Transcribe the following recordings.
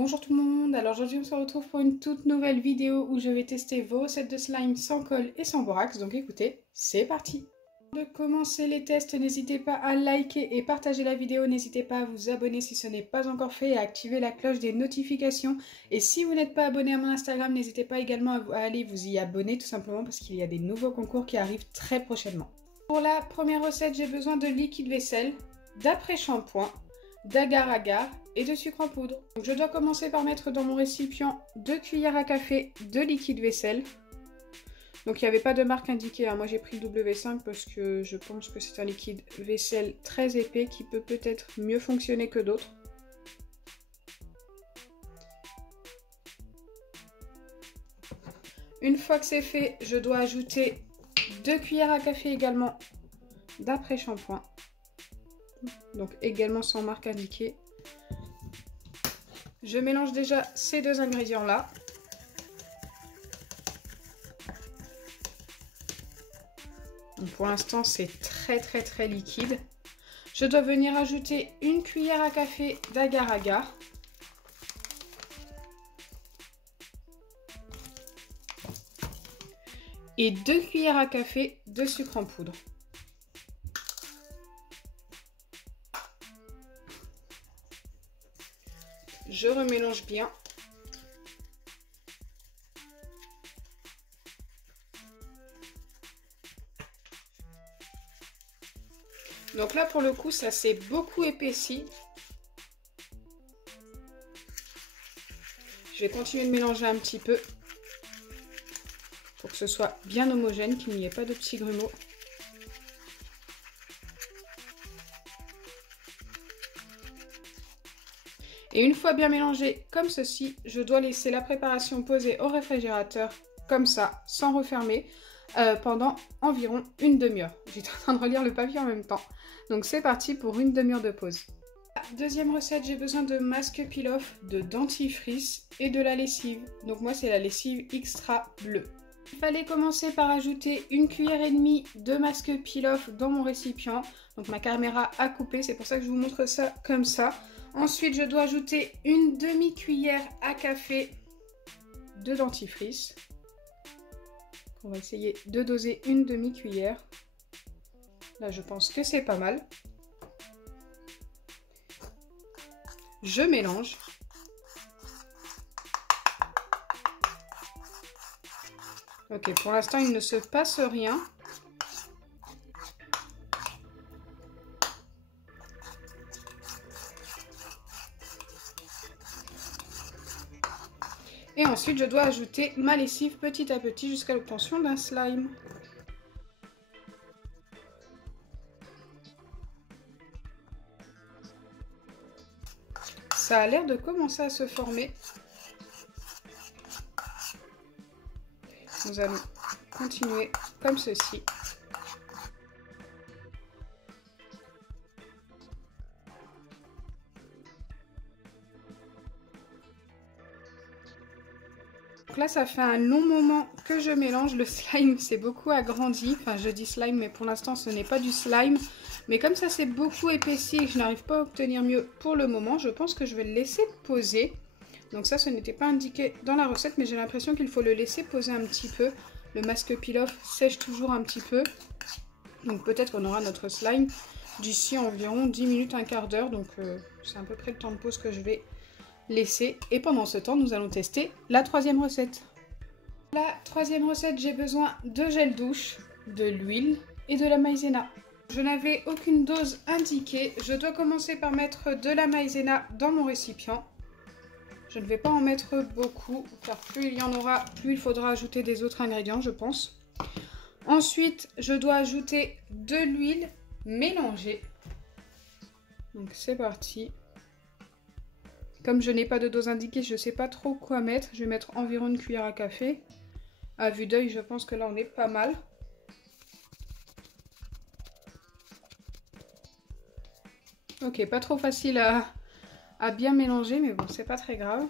Bonjour tout le monde, alors aujourd'hui on se retrouve pour une toute nouvelle vidéo où je vais tester vos recettes de slime sans colle et sans borax, donc écoutez, c'est parti! Avant de commencer les tests, n'hésitez pas à liker et partager la vidéo, n'hésitez pas à vous abonner si ce n'est pas encore fait et à activer la cloche des notifications. Et si vous n'êtes pas abonné à mon Instagram, n'hésitez pas également à aller vous y abonner tout simplement parce qu'il y a des nouveaux concours qui arrivent très prochainement. Pour la première recette, j'ai besoin de liquide vaisselle, d'après-shampoing, d'agar-agar et de sucre en poudre. Donc je dois commencer par mettre dans mon récipient 2 cuillères à café de liquide vaisselle. Donc il n'y avait pas de marque indiquée, hein. Moi j'ai pris le W5 parce que je pense que c'est un liquide vaisselle très épais qui peut peut-être mieux fonctionner que d'autres. Une fois que c'est fait, je dois ajouter 2 cuillères à café également d'après-shampoing. Donc également sans marque indiquée. Je mélange déjà ces deux ingrédients là. Donc pour l'instant c'est très liquide. Je dois venir ajouter une cuillère à café d'agar-agar. Et 2 cuillères à café de sucre en poudre. Je remélange bien. Donc là pour le coup ça s'est beaucoup épaissi. Je vais continuer de mélanger un petit peu pour que ce soit bien homogène, qu'il n'y ait pas de petits grumeaux. Et une fois bien mélangé comme ceci, je dois laisser la préparation poser au réfrigérateur comme ça, sans refermer, pendant environ une demi-heure. J'étais en train de relire le papier en même temps. Donc c'est parti pour une demi-heure de pause. Deuxième recette, j'ai besoin de masque peel-off, de dentifrice et de la lessive. Donc moi c'est la lessive extra bleue. Il fallait commencer par ajouter une cuillère et demie de masque peel-off dans mon récipient. Donc ma caméra a coupé, c'est pour ça que je vous montre ça comme ça. Ensuite, je dois ajouter une demi-cuillère à café de dentifrice. On va essayer de doser une demi-cuillère. Là, je pense que c'est pas mal. Je mélange. Ok, pour l'instant, il ne se passe rien. Et ensuite, je dois ajouter ma lessive petit à petit jusqu'à l'obtention d'un slime. Ça a l'air de commencer à se former. Nous allons continuer comme ceci. Donc là, ça fait un long moment que je mélange. Le slime s'est beaucoup agrandi. Enfin, je dis slime, mais pour l'instant, ce n'est pas du slime. Mais comme ça s'est beaucoup épaissi et que je n'arrive pas à obtenir mieux pour le moment, je pense que je vais le laisser poser. Donc ça, ce n'était pas indiqué dans la recette, mais j'ai l'impression qu'il faut le laisser poser un petit peu. Le masque peel-off sèche toujours un petit peu. Donc peut-être qu'on aura notre slime d'ici environ 10 minutes, un quart d'heure. Donc c'est à peu près le temps de pause que je vais laisser. Et pendant ce temps, nous allons tester la troisième recette. La troisième recette, j'ai besoin de gel douche, de l'huile et de la maïzena. Je n'avais aucune dose indiquée. Je dois commencer par mettre de la maïzena dans mon récipient. Je ne vais pas en mettre beaucoup, car plus il y en aura, plus il faudra ajouter des autres ingrédients, je pense. Ensuite, je dois ajouter de l'huile mélangée. Donc c'est parti. Comme je n'ai pas de dose indiquée, je ne sais pas trop quoi mettre. Je vais mettre environ une cuillère à café. À vue d'œil, je pense que là, on est pas mal. Ok, pas trop facile à bien mélanger, mais bon, c'est pas très grave.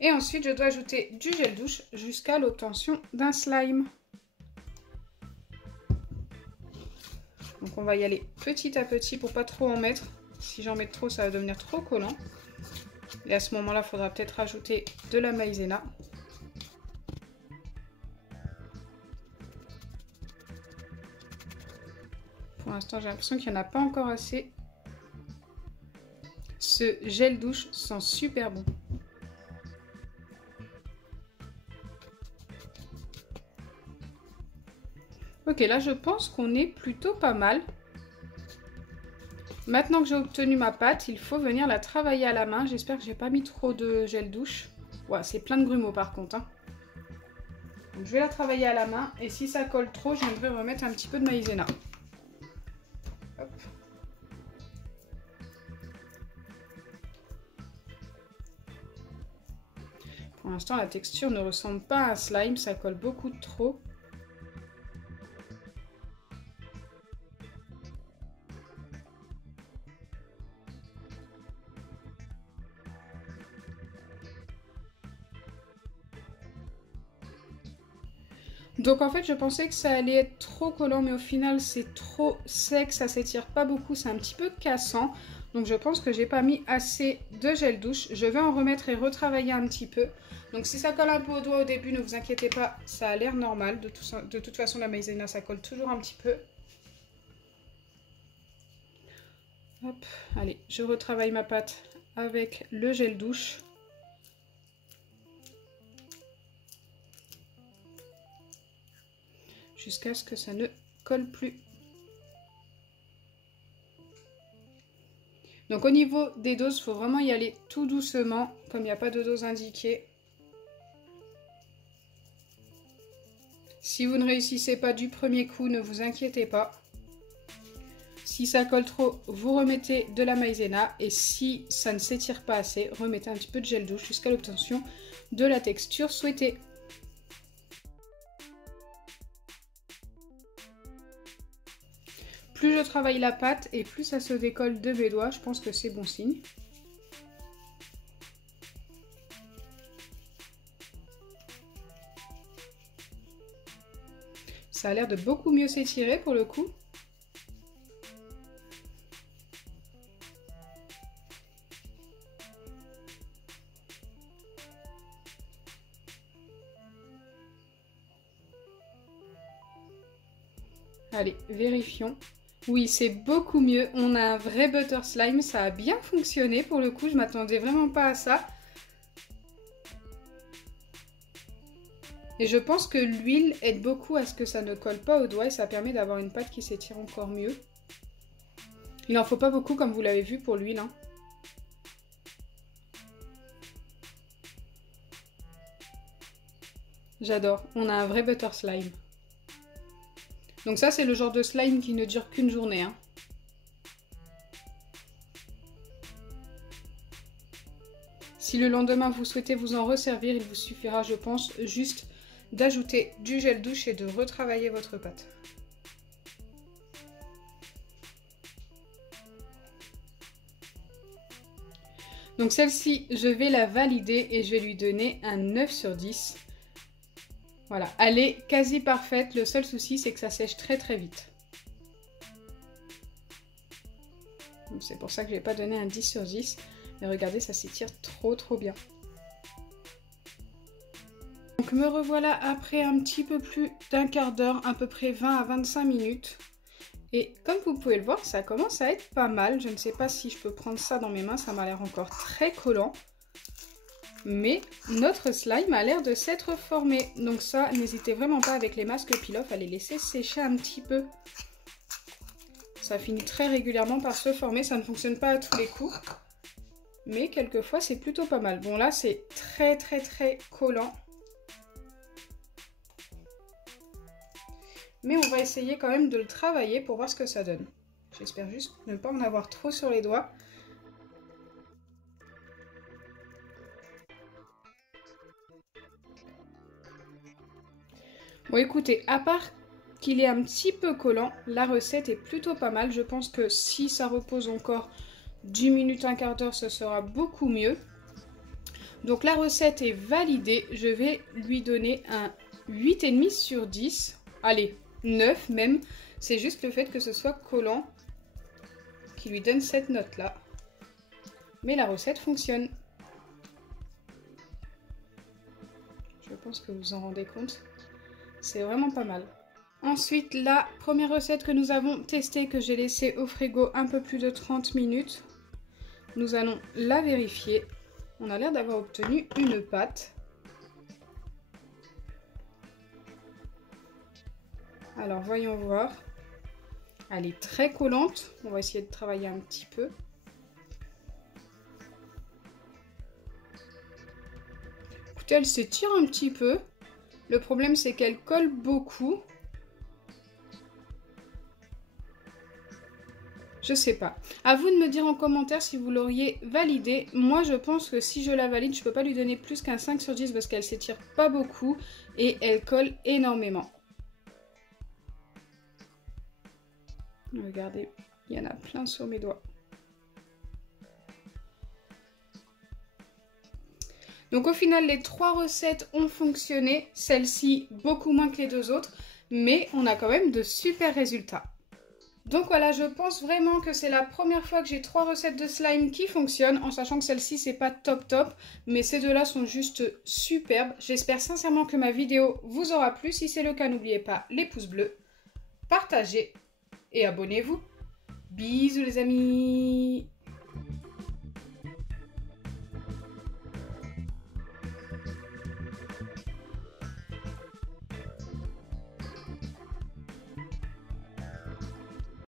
Et ensuite, je dois ajouter du gel douche jusqu'à l'obtention d'un slime. Donc on va y aller petit à petit pour pas trop en mettre. Si j'en mets trop, ça va devenir trop collant. Et à ce moment-là, il faudra peut-être rajouter de la maïzena. Pour l'instant, j'ai l'impression qu'il n'y en a pas encore assez. Ce gel douche sent super bon. Ok, là je pense qu'on est plutôt pas mal. Maintenant que j'ai obtenu ma pâte, il faut venir la travailler à la main. J'espère que j'ai pas mis trop de gel douche. Ouais, c'est plein de grumeaux par contre. Hein. Donc, je vais la travailler à la main et si ça colle trop, je viendrai remettre un petit peu de maïzena. Hop. Pour l'instant, la texture ne ressemble pas à un slime, ça colle beaucoup trop. Donc en fait je pensais que ça allait être trop collant mais au final c'est trop sec, ça s'étire pas beaucoup, c'est un petit peu cassant. Donc je pense que j'ai pas mis assez de gel douche. Je vais en remettre et retravailler un petit peu. Donc si ça colle un peu au doigt au début, ne vous inquiétez pas, ça a l'air normal. De toute façon la maïzena ça colle toujours un petit peu. Hop, allez, je retravaille ma pâte avec le gel douche. Jusqu'à ce que ça ne colle plus. Donc au niveau des doses, il faut vraiment y aller tout doucement, comme il n'y a pas de dose indiquée. Si vous ne réussissez pas du premier coup, ne vous inquiétez pas. Si ça colle trop, vous remettez de la maïzena. Et si ça ne s'étire pas assez, remettez un petit peu de gel douche jusqu'à l'obtention de la texture souhaitée. Plus je travaille la pâte et plus ça se décolle de mes doigts, je pense que c'est bon signe. Ça a l'air de beaucoup mieux s'étirer pour le coup. Allez, vérifions. Oui, c'est beaucoup mieux. On a un vrai butter slime. Ça a bien fonctionné pour le coup. Je m'attendais vraiment pas à ça. Et je pense que l'huile aide beaucoup à ce que ça ne colle pas au doigt et ça permet d'avoir une pâte qui s'étire encore mieux. Il n'en faut pas beaucoup comme vous l'avez vu pour l'huile. Hein. J'adore. On a un vrai butter slime. Donc ça, c'est le genre de slime qui ne dure qu'une journée. Hein. Si le lendemain, vous souhaitez vous en resservir, il vous suffira, je pense, juste d'ajouter du gel douche et de retravailler votre pâte. Donc celle-ci, je vais la valider et je vais lui donner un 9 sur 10. Voilà, elle est quasi parfaite. Le seul souci, c'est que ça sèche très très vite. C'est pour ça que je n'ai pas donné un 10 sur 10. Mais regardez, ça s'étire trop bien. Donc me revoilà après un petit peu plus d'un quart d'heure, à peu près 20 à 25 minutes. Et comme vous pouvez le voir, ça commence à être pas mal. Je ne sais pas si je peux prendre ça dans mes mains, ça m'a l'air encore très collant. Mais notre slime a l'air de s'être formé. Donc ça, n'hésitez vraiment pas avec les masques peel-off à les laisser sécher un petit peu. Ça finit très régulièrement par se former. Ça ne fonctionne pas à tous les coups. Mais quelquefois, c'est plutôt pas mal. Bon là, c'est très collant. Mais on va essayer quand même de le travailler pour voir ce que ça donne. J'espère juste ne pas en avoir trop sur les doigts. Bon écoutez, à part qu'il est un petit peu collant, la recette est plutôt pas mal. Je pense que si ça repose encore 10 minutes, un quart d'heure, ce sera beaucoup mieux. Donc la recette est validée. Je vais lui donner un 8,5 sur 10. Allez, 9 même. C'est juste le fait que ce soit collant qui lui donne cette note-là. Mais la recette fonctionne. pense que vous vous en rendez compte. C'est vraiment pas mal. Ensuite, la première recette que nous avons testée, que j'ai laissée au frigo un peu plus de 30 minutes. Nous allons la vérifier. On a l'air d'avoir obtenu une pâte. Alors, voyons voir. Elle est très collante. On va essayer de travailler un petit peu. Écoutez, elle s'étire un petit peu. Le problème, c'est qu'elle colle beaucoup. Je sais pas. À vous de me dire en commentaire si vous l'auriez validée. Moi, je pense que si je la valide, je peux pas lui donner plus qu'un 5 sur 10 parce qu'elle s'étire pas beaucoup et elle colle énormément. Regardez, il y en a plein sur mes doigts. Donc au final, les 3 recettes ont fonctionné. Celle-ci, beaucoup moins que les 2 autres. Mais on a quand même de super résultats. Donc voilà, je pense vraiment que c'est la première fois que j'ai 3 recettes de slime qui fonctionnent, en sachant que celle-ci c'est pas top, mais ces deux-là sont juste superbes. J'espère sincèrement que ma vidéo vous aura plu. Si c'est le cas, n'oubliez pas les pouces bleus, partagez et abonnez-vous. Bisous les amis!